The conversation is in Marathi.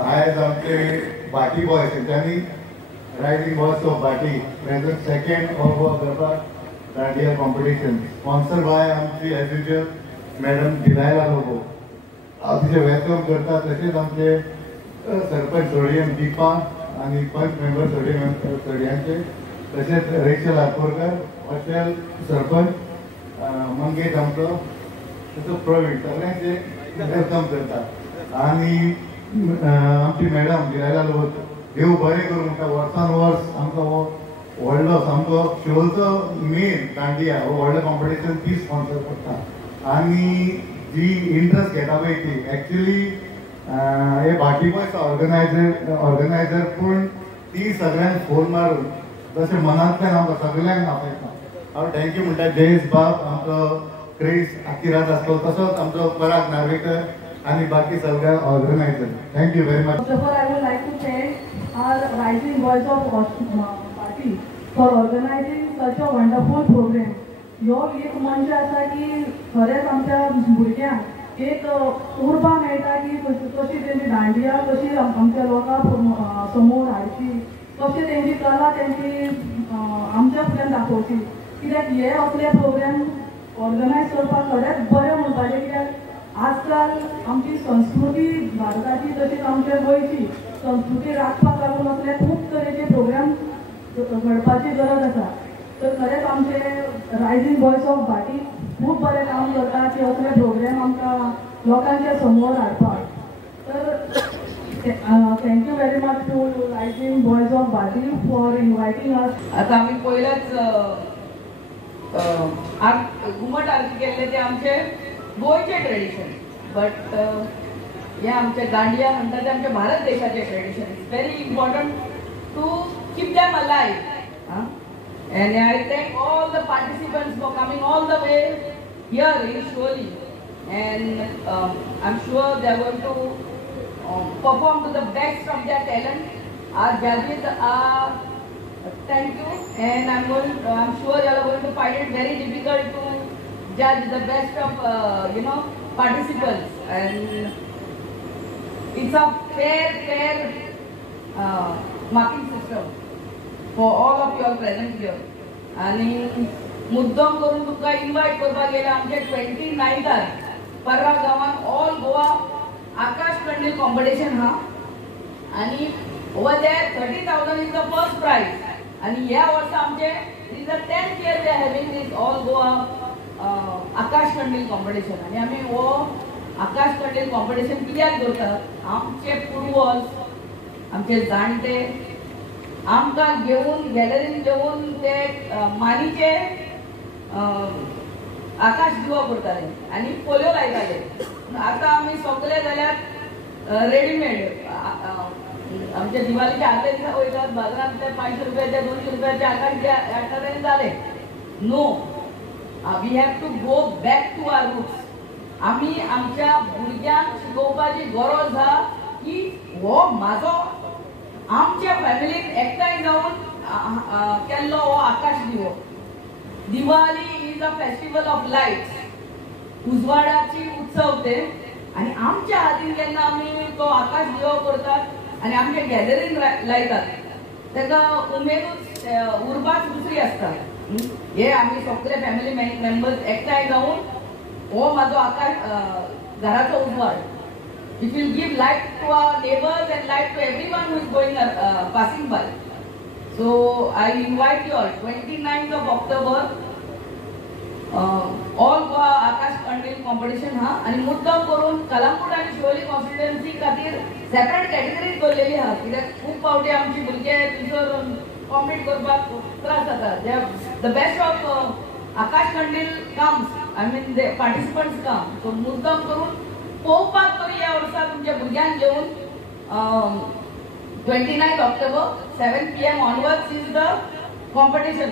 आज आमचे बाटी बॉयज त्यांनी riding boys of Bati present second of Dandiya competition sponsor by आमची एज युजल मॅडम दिलायला लोगो हांव तिचे वेलकम करता. तशेंच आमचे सरपंच सोडियम दीपा आणि पंच मेंबर सोडियांचे तशेंच रेचल आरपोरकर हॉस्टेल सरपंच मंगेश आमचो तसोच प्रवीण सगळ्यांचे वेलकम करता. आणि आमची मॅडम दिलायला लोगो देव बरें करूं म्हणटा. वर्सान वर्स आमकां व्हडलो सामको शोचो मेन दांडिया हो व्हडलें कॉम्पिटिशन ती स्पॉन्सर करता. आणि जी इंट्रस्ट घेता पळय ती एक्चुअली हे बाटी बॉयज ऑर्गनायझर पूण ती सगळ्यांक फोन मारून जशें मनांतल्यान आमकां सगळ्यांक आपयता. हांव थँक्यू म्हणटा. जयेश बाब आमचो क्रेज आखिरात आसलो तसोच आमचो पराग नार्वेकर आणि बाकी सगळ्या organiser. Thank you very much. First of all, I would like to thank our rising boys of party for organizing such a wonderful program. ह्यो एक मंच आसा की खरेंच आमच्या भुरग्यांक एक उर्बा मेळटा की कशी तेंची दांडिया कशी आमच्या लोकां समोर हाडची, कशी तेंची कला तेंची आमच्या फुड्यान दाखोवची. कित्याक हे असले प्रोग्राम ऑर्गनायज करपाक खरेंच बरें म्हणपाचें. कित्याक आजकाल आमची संस्कृती भारताची तशीच आमच्या गोंयची संस्कृती राखपाक लागून असले खूब तरेचे प्रोग्राम घडपाची गरज आसा. तर खरेंच आमचे रायझींग बॉयज ऑफ बाटी खूब बरें काम करता की असले प्रोग्राम आमकां लोकांच्या समोर हाडपाक. तर thank you very much to rising boys of Bati for inviting us. आता आम्ही पहिल्याच घुमट आरती केले ते आमचे गोयचे ट्रेडिशन. बट हे आमचे दांडिया म्हणतात ते आमच्या भारत देशाचे tradition. It's very important to keep them alive. And I thank all the participants for coming all the way here in Sholi. And I'm sure they are going to perform to the best of their talent. Our judges are thank you, and I'm sure you are going to find it very difficult to judge the best of participants. And it's a fair marking system for all of you all present here. आणि मुद्दाम करून तुका इन्वाइट करपाक गेले आमचे 29 पर्रा गांवान ऑल गोवा आकाश कंडील कॉम्पिटिशन हा. आणि over there 30,000 is the first prize. आणि ह्या वर्सा आमचे is the 10th year we are having this all Goa akash kandil competition. आणि आम्ही हो आकाश कंडील कॉम्पिटिशन कित्याक करतात. आमचे पूर्वज आमचे जाणटे आमकां घेऊन गॅलरीन घेऊन ते मानीचे आकाश दिवो करताले आणि पोलिओ लायताले. आता आम्ही सगळे जाल्यार रेडीमेड आमच्या दिवाळीचे आदले दिसा वयतात बाजारांत ते 500 रुपयाचे 200 रुपयाचे आकाश हाडटाले जाले. No, we have to go back to our roots. आम्ही आमच्या भुरग्यांक शिकोवपाची गरज आहा की हो म्हाजो आमच्या फॅमिलीन एकठांय जाऊन केल्लो हो आकाश दिवो. Diwali is a festival of lights. उजवाडाची उत्सव ते. आणि आमच्या हातीन जेन्ना आमी तो आकाश दिवो करतात आणि आमच्या गॅलरीन लायतात तेका उमेदूच उर्बाच दुसरी आसता. हे आमी सगळे फॅमिली मेंबर्स एकठांय जाऊन हो म्हाजो आकाश घराचो उजवाड. It will give light to our neighbors and light to everyone who is going passing by. So I invite you all 29th of October all Goa Akash Kandil competition हा. आणि मुद्दाम करून कलंगूट आणि शिवोली कॉन्स्टिट्युएन्सी खातीर सेपरेट कॅटेगरीज दवरलेली आहा. कित्याक खूब फावटी आमची भुरगे थंयसर कॉम्पीट करपाक त्रास जाता. The best of akash kandil comes, I mean the participants come. So मुद्दाम करून पोवपाक तरी ह्या वर्सा तुमच्या भुरग्यांक घेवन 29th October 7 PM onwards is the competition.